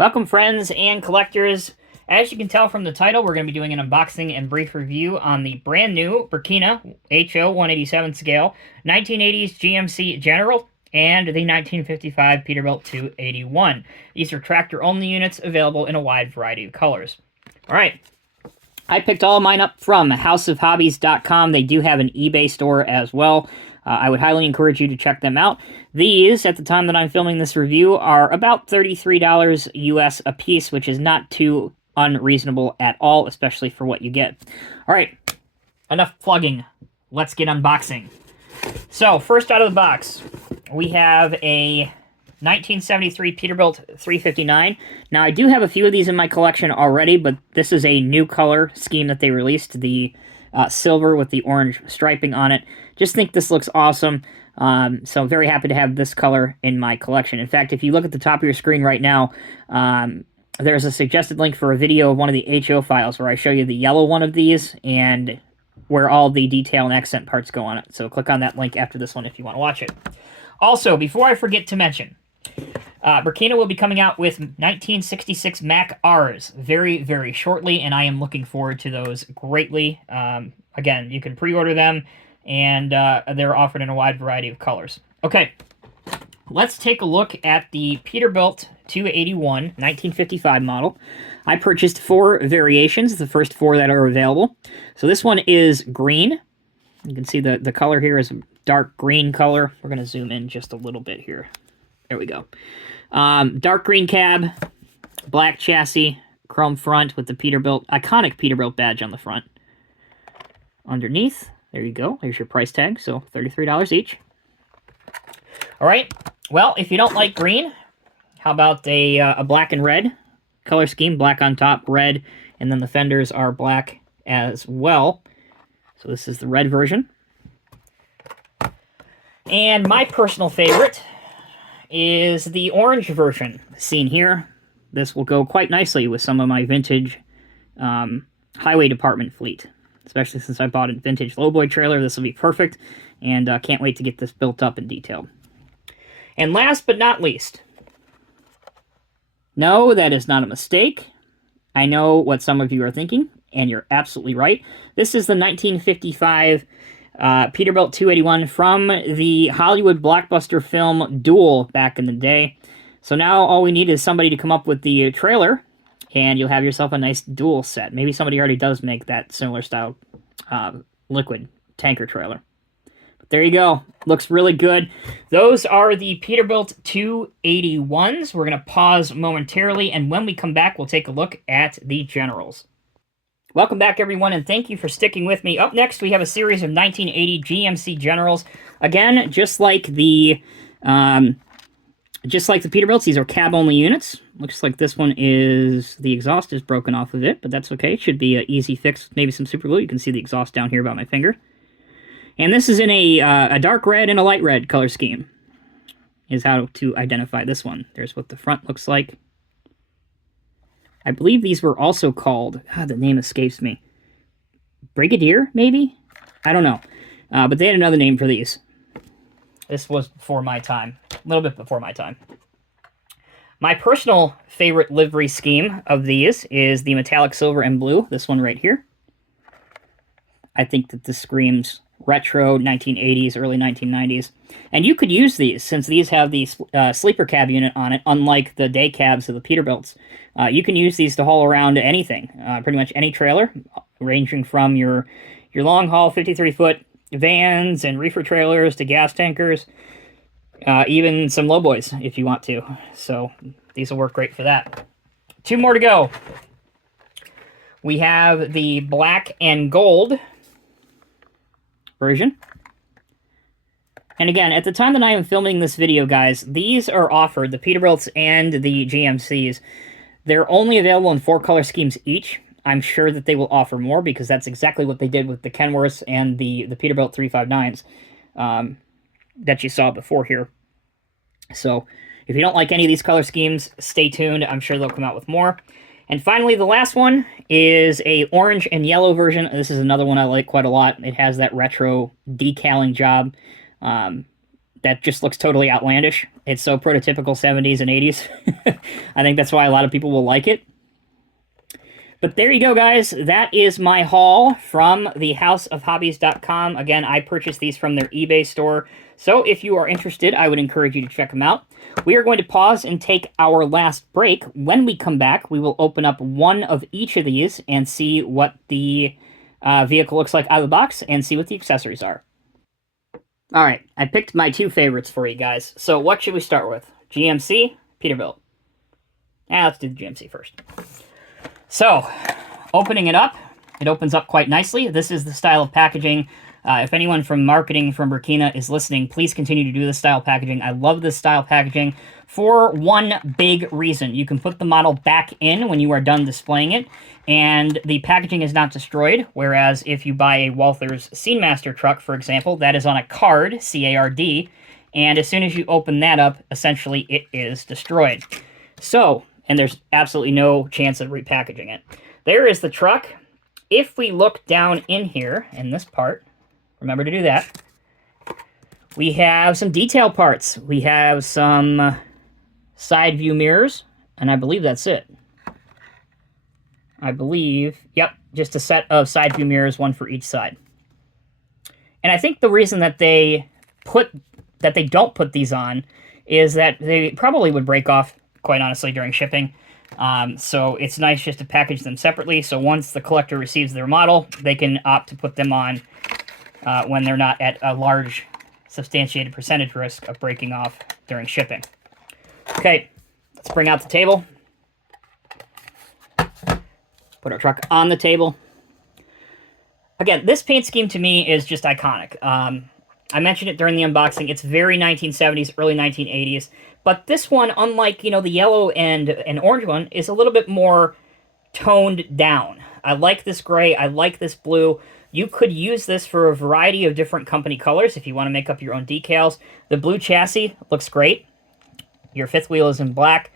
Welcome, friends and collectors. As you can tell from the title, we're going to be doing an unboxing and brief review on the brand new Brekina HO 187 scale 1980s GMC General and the 1955 Peterbilt 281. These are tractor-only units available in a wide variety of colors. All right. I picked all of mine up from houseofhobbies.com. They do have an eBay store as well. I would highly encourage you to check them out. These, at the time that I'm filming this review, are about $33 US a piece, which is not too unreasonable at all, especially for what you get. All right, enough plugging. Let's get unboxing. So, first out of the box, we have a 1973 Peterbilt 359. Now, I do have a few of these in my collection already, but this is a new color scheme that they released, the silver with the orange striping on it. Just think this looks awesome. So I'm very happy to have this color in my collection. In fact, if you look at the top of your screen right now, there's a suggested link for a video of one of the HO files where I show you the yellow one of these and where all the detail and accent parts go on it. So click on that link after this one if you want to watch it. Also, before I forget to mention, Brekina will be coming out with 1966 Mac Rs very, very shortly, and I am looking forward to those greatly. Again, you can pre-order them, and they're offered in a wide variety of colors. Okay, let's take a look at the Peterbilt 281 1955 model. I purchased 4 variations, the first 4 that are available. So this one is green. You can see the color here is a dark green color. We're going to zoom in just a little bit here. There we go. Dark green cab, black chassis, chrome front with the Peterbilt, iconic Peterbilt badge on the front. Underneath, there you go. There's your price tag, so $33 each. All right. Well, if you don't like green, how about a black and red color scheme? Black on top, red, and then the fenders are black as well. So this is the red version. And my personal favorite is the orange version seen here. This will go quite nicely with some of my vintage highway department fleet, especially since I bought a vintage lowboy trailer. This will be perfect, and can't wait to get this built up and detailed. And last but not least, no, that is not a mistake. I know what some of you are thinking, and you're absolutely right. This is the 1955 Peterbilt 281 from the Hollywood blockbuster film Duel back in the day. So now all we need is somebody to come up with the trailer, and you'll have yourself a nice Duel set. Maybe somebody already does make that similar style liquid tanker trailer. But there you go. Looks really good. Those are the Peterbilt 281s. We're going to pause momentarily, and when we come back, we'll take a look at the Generals. Welcome back, everyone, and thank you for sticking with me. Up next, we have a series of 1980 GMC Generals. Again, just like the Peterbilts, these are cab-only units. Looks like this one is, the exhaust is broken off of it, but that's okay. It should be an easy fix, maybe some super glue. You can see the exhaust down here about my finger. And this is in a dark red and a light red color scheme, is how to identify this one. There's what the front looks like. I believe these were also called, the name escapes me, Brigadier, maybe? I don't know. But they had another name for these. This was before my time. A little bit before my time. My personal favorite livery scheme of these is the metallic silver and blue, this one right here. I think that this screams retro 1980s, early 1990s. And you could use these, since these have the sleeper cab unit on it, unlike the day cabs of the Peterbilts. You can use these to haul around anything, pretty much any trailer, ranging from your long-haul 53-foot vans and reefer trailers to gas tankers, even some lowboys if you want to. So these will work great for that. 2 more to go. We have the black and gold version. And again, at the time that I am filming this video, guys, these are offered, the Peterbilts and the GMCs, they're only available in 4 color schemes each. I'm sure that they will offer more because that's exactly what they did with the Kenworths and the Peterbilt 359s that you saw before here. So if you don't like any of these color schemes, stay tuned. I'm sure they'll come out with more. And finally, the last one is a orange and yellow version. This is another one I like quite a lot. It has that retro decaling job. that just looks totally outlandish. It's so prototypical 70s and 80s. I think that's why a lot of people will like it. But there you go, guys. That is my haul from the houseofhobbies.com. Again, I purchased these from their eBay store. So if you are interested, I would encourage you to check them out. We are going to pause and take our last break. When we come back, we will open up one of each of these and see what the vehicle looks like out of the box and see what the accessories are. All right, I picked my two favorites for you guys. So what should we start with? GMC, Peterbilt. Let's do the GMC first. So, opening it up, it opens up quite nicely. This is the style of packaging. If anyone from marketing from Brekina is listening, please continue to do this style of packaging. I love this style of packaging for one big reason. You can put the model back in when you are done displaying it, and the packaging is not destroyed, whereas if you buy a Walther's Scenemaster truck, for example, that is on a card, C-A-R-D, and as soon as you open that up, essentially it is destroyed. So, and there's absolutely no chance of repackaging it. There is the truck. If we look down in here, in this part, remember to do that, we have some detail parts. We have some side view mirrors, and I believe that's it. I believe, yep, just a set of side view mirrors, one for each side. And I think the reason that they don't put these on is that they probably would break off, quite honestly, during shipping. So it's nice just to package them separately, so once the collector receives their model, they can opt to put them on when they're not at a large substantiated percentage risk of breaking off during shipping. Okay, let's bring out the table. Put our truck on the table. Again, this paint scheme to me is just iconic. I mentioned it during the unboxing. It's very 1970s, early 1980s. But this one, unlike, you know, the yellow and orange one, is a little bit more toned down. I like this gray. I like this blue. You could use this for a variety of different company colors if you want to make up your own decals. The blue chassis looks great. Your fifth wheel is in black.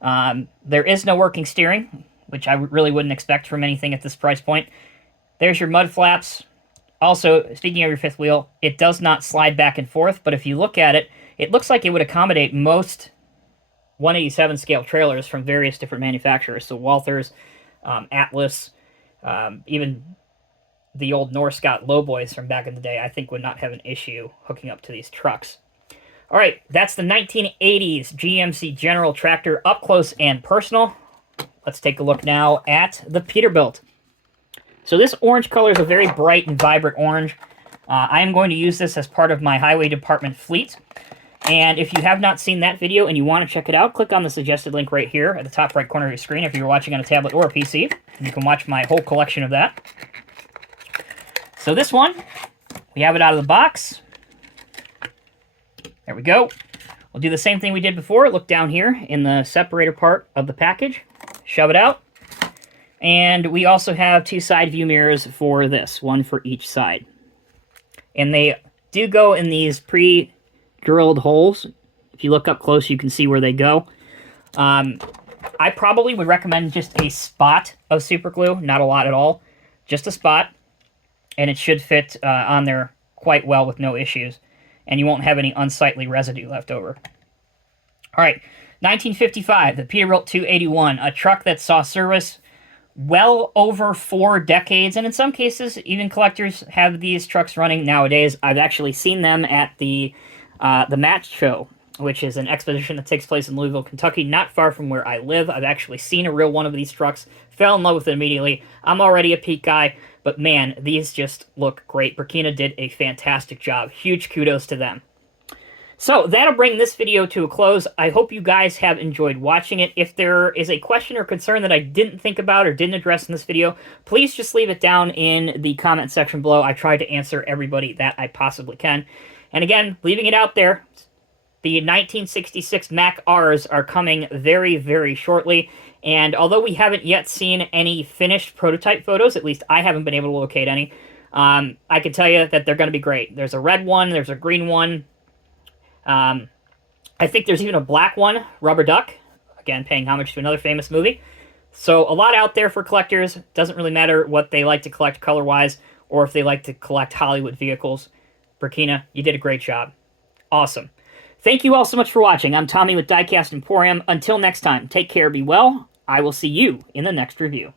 There is no working steering, which I really wouldn't expect from anything at this price point. There's your mud flaps. Also, speaking of your fifth wheel, it does not slide back and forth, but if you look at it, it looks like it would accommodate most 187 scale trailers from various different manufacturers. So Walther's, Atlas, even the old Norscott Lowboys from back in the day, I think would not have an issue hooking up to these trucks. All right, that's the 1980s GMC General tractor up close and personal. Let's take a look now at the Peterbilt. So this orange color is a very bright and vibrant orange. I am going to use this as part of my highway department fleet. And if you have not seen that video and you want to check it out, click on the suggested link right here at the top right corner of your screen if you're watching on a tablet or a PC. You can watch my whole collection of that. So this one, we have it out of the box. There we go. We'll do the same thing we did before. Look down here in the separator part of the package. Shove it out. And we also have two side view mirrors for this, one for each side. And they do go in these pre-drilled holes. If you look up close, you can see where they go. I probably would recommend just a spot of super glue, not a lot at all. Just a spot, and it should fit on there quite well with no issues. And you won't have any unsightly residue left over. All right, 1955, the Peterbilt 281, a truck that saw service well over 4 decades, and in some cases, even collectors have these trucks running nowadays. I've actually seen them at the Match Show, which is an exposition that takes place in Louisville, Kentucky, not far from where I live. I've actually seen a real one of these trucks, fell in love with it immediately. I'm already a Pete guy, but man, these just look great. Brekina did a fantastic job. Huge kudos to them. So that'll bring this video to a close. I hope you guys have enjoyed watching it. If there is a question or concern that I didn't think about or didn't address in this video, please just leave it down in the comment section below. I tried to answer everybody that I possibly can. And again, leaving it out there, the 1966 Mac Rs are coming very, very shortly. And although we haven't yet seen any finished prototype photos, at least I haven't been able to locate any, I can tell you that they're going to be great. There's a red one, there's a green one. I think there's even a black one, Rubber Duck, again, paying homage to another famous movie. So a lot out there for collectors. Doesn't really matter what they like to collect color-wise or if they like to collect Hollywood vehicles. Brekina, you did a great job. Awesome. Thank you all so much for watching. I'm Tommy with Diecast Emporium. Until next time, take care, be well. I will see you in the next review.